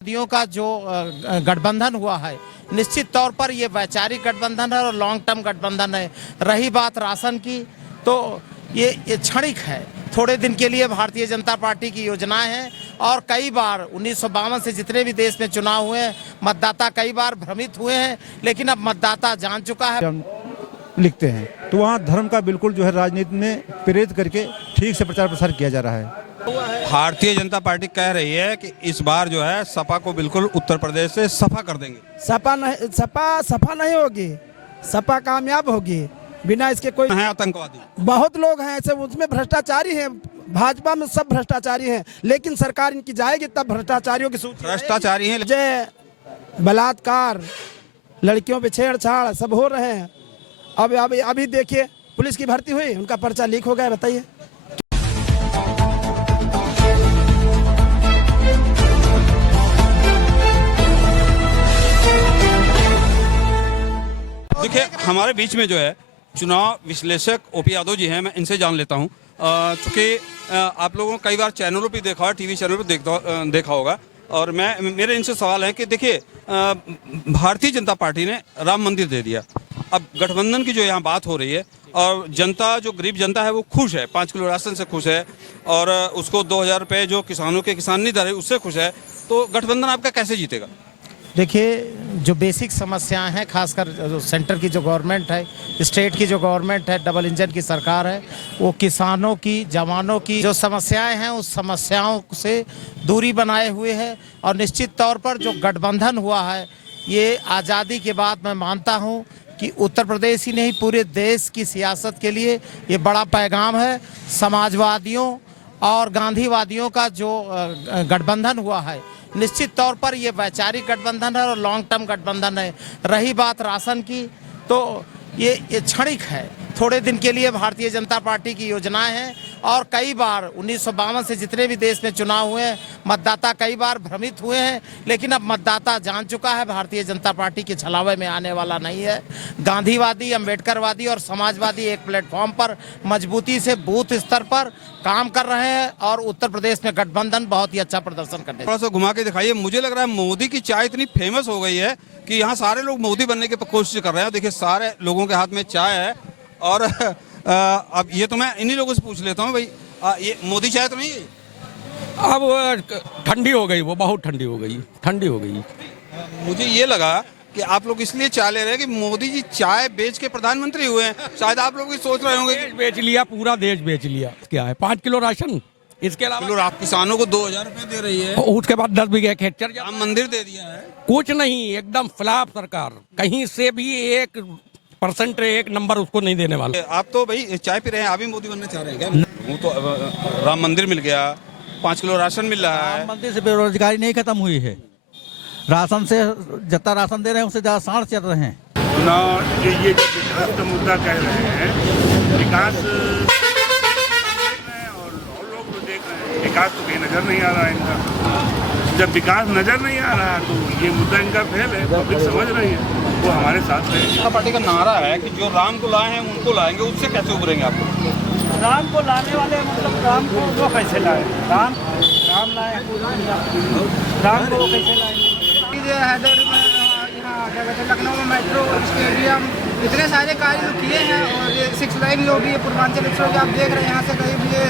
दियों का जो गठबंधन हुआ है, निश्चित तौर पर ये वैचारिक गठबंधन है और लॉन्ग टर्म गठबंधन है। रही बात राशन की, तो ये क्षणिक है। थोड़े दिन के लिए भारतीय जनता पार्टी की योजनाएं हैं और कई बार 1952 से जितने भी देश में चुनाव हुए हैं, मतदाता कई बार भ्रमित हुए हैं, लेकिन अब मतदाता जान चुका है। लिखते हैं तो वहाँ धर्म का बिल्कुल जो है राजनीति में प्रेरित करके ठीक से प्रचार प्रसार किया जा रहा है। भारतीय जनता पार्टी कह रही है कि इस बार जो है सपा को बिल्कुल उत्तर प्रदेश से सफा कर देंगे। सपा नहीं होगी, सपा कामयाब होगी। बिना इसके कोई है आतंकवादी, बहुत लोग हैं ऐसे, उसमें भ्रष्टाचारी हैं। भाजपा में सब भ्रष्टाचारी हैं, लेकिन सरकार इनकी जाएगी तब भ्रष्टाचारियों की सूची। भ्रष्टाचारी हैं, जय बलात्कार, लड़कियों पे छेड़छाड़ सब हो रहे हैं। अभी देखिए पुलिस की भर्ती हुई, उनका पर्चा लीक हो गया। बताइए। देखिए हमारे बीच में जो है चुनाव विश्लेषक ओपी यादव जी हैं, मैं इनसे जान लेता हूं। चूँकि आप लोगों ने कई बार चैनलों पे देखा है, टीवी चैनलों पे देखा होगा, और मेरे इनसे सवाल है कि देखिए भारतीय जनता पार्टी ने राम मंदिर दे दिया। अब गठबंधन की जो यहाँ बात हो रही है और जनता, जो गरीब जनता है वो खुश है, 5 किलो राशन से खुश है, और उसको 2000 रुपये जो किसानों के किसान नहीं दे रहे उससे खुश है। तो गठबंधन आपका कैसे जीतेगा? देखिए, जो बेसिक समस्याएं हैं, खासकर जो सेंटर की जो गवर्नमेंट है, स्टेट की जो गवर्नमेंट है, डबल इंजन की सरकार है, वो किसानों की, जवानों की जो समस्याएं हैं उस समस्याओं से दूरी बनाए हुए है। और निश्चित तौर पर जो गठबंधन हुआ है, ये आज़ादी के बाद मैं मानता हूँ कि उत्तर प्रदेश ही नहीं पूरे देश की सियासत के लिए ये बड़ा पैगाम है। समाजवादियों और गांधीवादियों का जो गठबंधन हुआ है, निश्चित तौर पर ये वैचारिक गठबंधन है और लॉन्ग टर्म गठबंधन है। रही बात राशन की, तो ये क्षणिक है। थोड़े दिन के लिए भारतीय जनता पार्टी की योजनाएं हैं और कई बार 1952 से जितने भी देश में चुनाव हुए हैं, मतदाता कई बार भ्रमित हुए हैं, लेकिन अब मतदाता जान चुका है भारतीय जनता पार्टी के छलावे में आने वाला नहीं है। गांधीवादी, अम्बेडकरवादी और समाजवादी एक प्लेटफॉर्म पर मजबूती से बूथ स्तर पर काम कर रहे हैं और उत्तर प्रदेश में गठबंधन बहुत ही अच्छा प्रदर्शन करने। थोड़ा सा घुमा के दिखाइए। मुझे लग रहा है मोदी की चाय इतनी फेमस हो गई है कि यहाँ सारे लोग मोदी बनने की कोशिश कर रहे हैं। देखिए सारे लोगों के हाथ में चाय है, और अब ये तो मैं इन्हीं लोगों से पूछ लेता हूँ, भाई ये मोदी चाय तो नहीं है? अब ठंडी हो गई, वो बहुत ठंडी हो गई। मुझे ये लगा कि आप लोग इसलिए चाय ले रहे हैं कि मोदी जी चाय बेच के प्रधानमंत्री हुए हैं। शायद आप लोग भी सोच रहे होंगे देश बेच लिया, पूरा देश बेच लिया। क्या है 5 किलो राशन, इसके अलावा आप किसानों को 2000 रुपए दे रही है, उसके बाद 10 बीघे खेत, राम मंदिर दे दिया है। कुछ नहीं, एकदम फ्लॉप सरकार। कहीं से भी 1% 1 नंबर उसको नहीं देने वाला। आप तो भाई चाय पी रहे हैं, आप भी मोदी बनना चाह रहे हैं क्या? वो तो राम मंदिर मिल गया, 5 किलो राशन मिल रहा है। राम मंदिर से बेरोजगारी नहीं खत्म हुई है। राशन से जितना राशन दे रहे हैं उससे ज्यादा सांड चल रहे हैं। चुनाव ये विकास का मुद्दा कह रहे हैं, विकास और लोग तो देख रहे हैं, विकास तो कहीं नजर नहीं आ रहा है इनका। जब विकास नजर नहीं आ रहा तो ये मुद्दा इनका फेल है। पब्लिक समझ रही है, वो हमारे साथ है। पार्टी का नारा है कि जो राम को लाए हैं उनको लाएंगे, उससे कैसे उभरेंगे आप लोग? राम को लाने वाले मतलब राम को वो कैसे लाए? राम लाए, राम को वो कैसे लाएंगे? हैदर में, यहाँ क्या कहते हैं, लखनऊ में मेट्रो स्टेडियम, इतने सारे कार्य जो किए हैं। और ये 6 लाइन जो भी है, पूर्वांचल एक्सप्रेस आप देख रहे हैं, यहाँ से करीब ये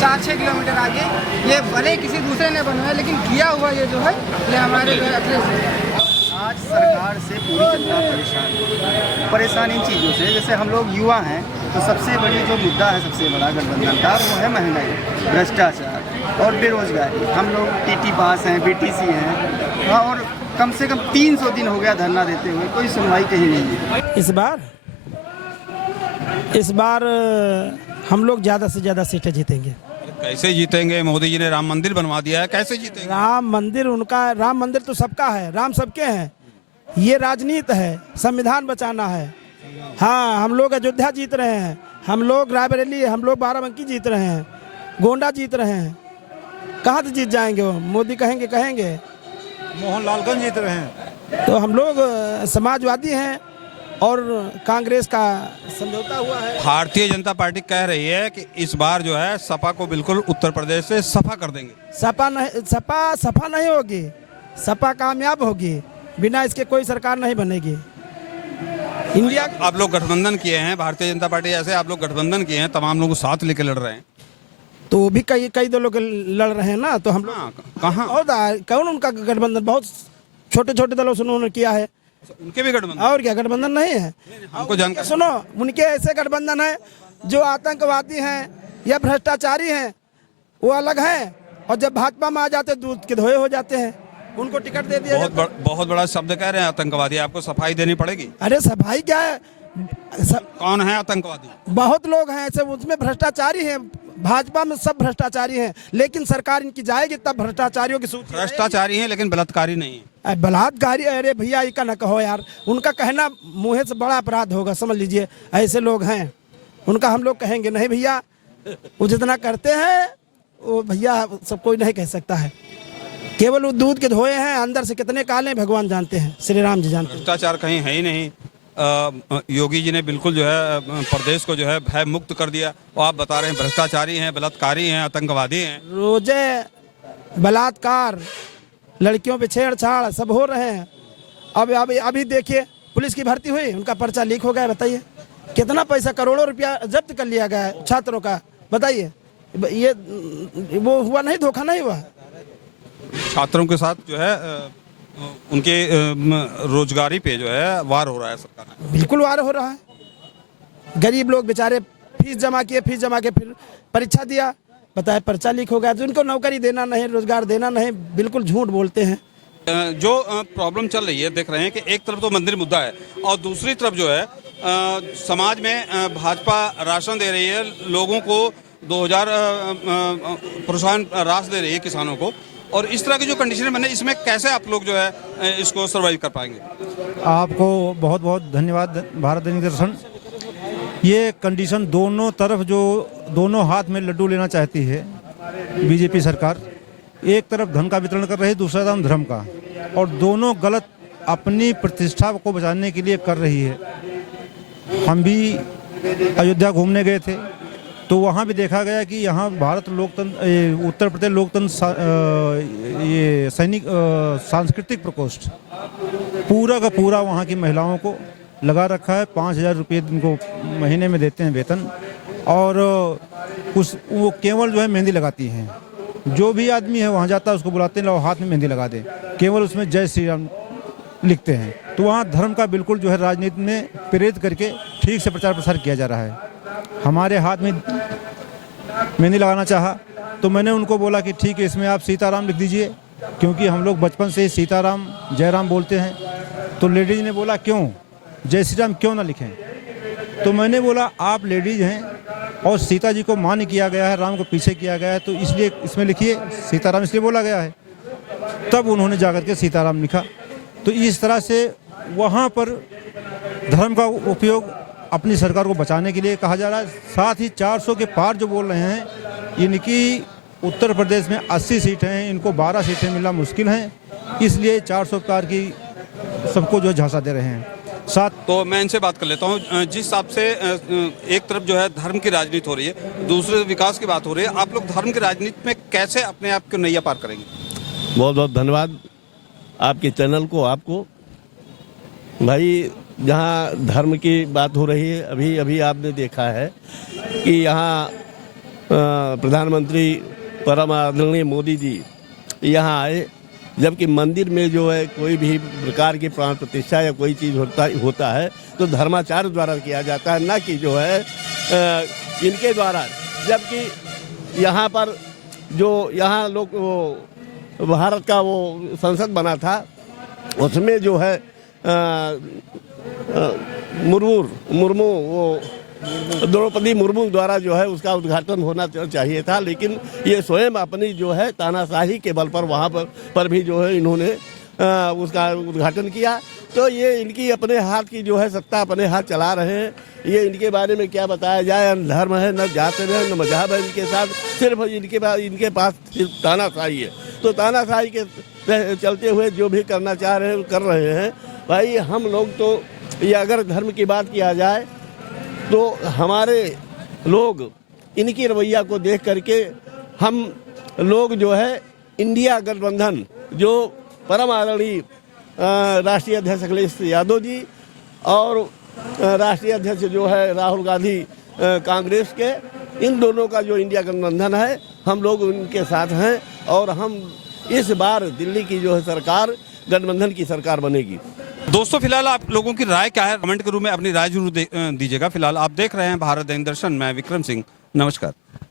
4-6 किलोमीटर आगे, ये भले किसी दूसरे ने बनवाया, लेकिन किया हुआ ये जो है ये हमारे जो है अखिलेश है। आज सरकार से पूरी जनता परेशान इन चीज़ों से। जैसे हम लोग युवा हैं तो सबसे बड़ी जो मुद्दा है, सबसे बड़ा गठबंधन का, वो है महंगाई, भ्रष्टाचार और बेरोजगारी। हम लोग टीटी पास हैं, बीटीसी हैं, और कम से कम 300 दिन हो गया धरना देते हुए, कोई सुनवाई कहीं नहीं है। इस बार हम लोग ज़्यादा से ज़्यादा सीटें जीतेंगे। कैसे जीतेंगे? मोदी जी ने राम मंदिर बनवा दिया है, कैसे जीतेंगे? राम मंदिर तो सबका है, राम सबके हैं। ये राजनीति है, संविधान बचाना है। हाँ, हम लोग अयोध्या जीत रहे हैं, हम लोग रायबरेली, हम लोग बाराबंकी जीत रहे हैं, गोंडा जीत रहे हैं। कहाँ से जीत जाएंगे वो? मोदी कहेंगे मोहनलालगंज जीत रहे हैं। तो हम लोग समाजवादी हैं और कांग्रेस का समझौता हुआ है। भारतीय जनता पार्टी कह रही है कि इस बार जो है सपा को बिल्कुल उत्तर प्रदेश से सफा कर देंगे। सपा नहीं होगी। सपा कामयाब होगी, बिना इसके कोई सरकार नहीं बनेगी। इंडिया आप लोग गठबंधन किए हैं, भारतीय जनता पार्टी ऐसे आप लोग गठबंधन किए हैं, तमाम लोग साथ लेके लड़ रहे हैं। तो वो भी कई दलों के लड़ रहे हैं ना, तो हम लोग कहाँ कौन उनका गठबंधन, बहुत छोटे छोटे दलों से उन्होंने किया है। उनके भी गठबंधन, और क्या गठबंधन नहीं है? हमको जानकारी सुनो, उनके ऐसे गठबंधन है जो आतंकवादी हैं या भ्रष्टाचारी हैं, वो अलग हैं, और जब भाजपा में आ जाते दूध के धोए हो जाते हैं, उनको टिकट दे दिया। बहुत बड़ा शब्द कह रहे हैं आतंकवादी, आपको सफाई देनी पड़ेगी। अरे सफाई क्या है, कौन है आतंकवादी? बहुत लोग हैं ऐसे, उसमें भ्रष्टाचारी हैं, भाजपा में सब भ्रष्टाचारी हैं, लेकिन सरकार इनकी जाएगी तब भ्रष्टाचारियों की सूची। भ्रष्टाचारी हैं लेकिन बलात्कारी नहीं है। बलात्कारी, अरे भैया ये का न कहो यार, उनका कहना मुँह से बड़ा अपराध होगा, समझ लीजिए ऐसे लोग हैं, उनका हम लोग कहेंगे नहीं भैया, वो जितना करते हैं वो भैया सब कोई नहीं कह सकता है, केवल वो दूध के धोए हैं, अंदर से कितने काले भगवान जानते हैं, श्री राम जी जानते हैं। भ्रष्टाचार कहीं है ही नहीं। योगी जी ने बिल्कुल जो है प्रदेश को जो है भय मुक्त कर दिया, और आप बता रहे हैं भ्रष्टाचारी हैं, बलात्कारी हैं, आतंकवादी हैं। रोजे बलात्कार, लड़कियों पे छेड़छाड़ सब हो रहे हैं। अब अभी देखिए पुलिस की भर्ती हुई, उनका पर्चा लीक हो गया, बताइए कितना पैसा, करोड़ों रुपया जब्त कर लिया गया है छात्रों का, बताइए ये वो हुआ नहीं, धोखा नहीं हुआ। छात्रों के साथ जो है उनके रोजगारी पे जो है वार हो रहा है सरकार ने। बिल्कुल वार हो रहा है। गरीब लोग बेचारे फीस जमा किए फिर परीक्षा दिया, बताए पर्चा लीक हो गया, तो उनको नौकरी देना नहीं, रोजगार देना नहीं, बिल्कुल झूठ बोलते हैं। जो प्रॉब्लम चल रही है, देख रहे हैं कि एक तरफ तो मंदिर मुद्दा है और दूसरी तरफ जो है समाज में भाजपा राशन दे रही है लोगों को, 2000 प्रोत्साहन राशि दे रही है किसानों को, और इस तरह की जो कंडीशन बने, इसमें कैसे आप लोग जो है इसको सर्वाइव कर पाएंगे? आपको बहुत बहुत धन्यवाद भारत दैनिक दर्शन। ये कंडीशन दोनों तरफ, जो दोनों हाथ में लड्डू लेना चाहती है बीजेपी सरकार, एक तरफ धन का वितरण कर रही है, दूसरा तरफ धर्म का, और दोनों गलत अपनी प्रतिष्ठा को बचाने के लिए कर रही है। हम भी अयोध्या घूमने गए थे, तो वहाँ भी देखा गया कि यहाँ भारत लोकतंत्र, उत्तर प्रदेश लोकतंत्र ये सैनिक सांस्कृतिक प्रकोष्ठ पूरा का पूरा वहाँ की महिलाओं को लगा रखा है। 5000 रुपये इनको महीने में देते हैं वेतन, और वो केवल जो है मेहंदी लगाती हैं। जो भी आदमी है वहाँ जाता है, उसको बुलाते हैं, लो हाथ में मेहंदी लगा दे, केवल उसमें जय श्री राम लिखते हैं। तो वहाँ धर्म का बिल्कुल जो है राजनीति में प्रेरित करके ठीक से प्रचार प्रसार किया जा रहा है। हमारे हाथ में मेहंदी लगाना चाहा तो मैंने उनको बोला कि ठीक है, इसमें आप सीताराम लिख दीजिए, क्योंकि हम लोग बचपन से ही सीताराम जयराम बोलते हैं। तो लेडीज ने बोला क्यों, जय श्री राम क्यों ना लिखें? तो मैंने बोला आप लेडीज हैं और सीता जी को मान्य किया गया है, राम को पीछे किया गया है, तो इसलिए इसमें लिखिए सीताराम, इसलिए बोला गया है। तब उन्होंने जाकर के सीताराम लिखा। तो इस तरह से वहाँ पर धर्म का उपयोग अपनी सरकार को बचाने के लिए कहा जा रहा है। साथ ही 400 के पार जो बोल रहे हैं, इनकी उत्तर प्रदेश में 80 सीटें हैं, इनको 12 सीटें मिलना मुश्किल हैं, इसलिए 400 पार की सबको जो झांसा दे रहे हैं। साथ तो मैं इनसे बात कर लेता हूँ। जिस हिसाब से एक तरफ जो है धर्म की राजनीति हो रही है, दूसरे विकास की बात हो रही है, आप लोग धर्म की राजनीति में कैसे अपने आप को नैया पार करेंगे? बहुत बहुत धन्यवाद आपके चैनल को, आपको भाई। जहाँ धर्म की बात हो रही है, अभी अभी आपने देखा है कि यहाँ प्रधानमंत्री परम आदरणीय मोदी जी यहाँ आए, जबकि मंदिर में जो है कोई भी प्रकार की प्राण प्रतिष्ठा या कोई चीज़ होता है तो धर्माचार्य द्वारा किया जाता है, ना कि जो है इनके द्वारा। जबकि यहाँ पर जो यहाँ लोग वो भारत का वो संसद बना था, उसमें जो है मुर्मू वो द्रौपदी मुर्मू द्वारा जो है उसका उद्घाटन होना चाहिए था, लेकिन ये स्वयं अपनी जो है तानाशाही के बल पर वहाँ पर भी जो है इन्होंने उसका उद्घाटन किया। तो ये इनकी अपने हाथ की जो है सत्ता अपने हाथ चला रहे हैं। ये इनके बारे में क्या बताया जाए, न धर्म है, न जात है, न मजहब है इनके साथ, सिर्फ इनके पास सिर्फ तानाशाही है। तो तानाशाही के चलते हुए जो भी करना चाह रहे हैं कर रहे हैं। भाई हम लोग तो ये अगर धर्म की बात किया जाए तो हमारे लोग इनकी रवैया को देख करके हम लोग जो है इंडिया गठबंधन जो परम आदरणीय राष्ट्रीय अध्यक्ष अखिलेश यादव जी और राष्ट्रीय अध्यक्ष जो है राहुल गांधी कांग्रेस के, इन दोनों का जो इंडिया गठबंधन है, हम लोग उनके साथ हैं और हम इस बार दिल्ली की जो है सरकार गठबंधन की सरकार बनेगी। दोस्तों फिलहाल आप लोगों की राय क्या है, कमेंट के रूप में अपनी राय जरूर दीजिएगा। फिलहाल आप देख रहे हैं भारत दैनिक दर्शन, मैं विक्रम सिंह, नमस्कार।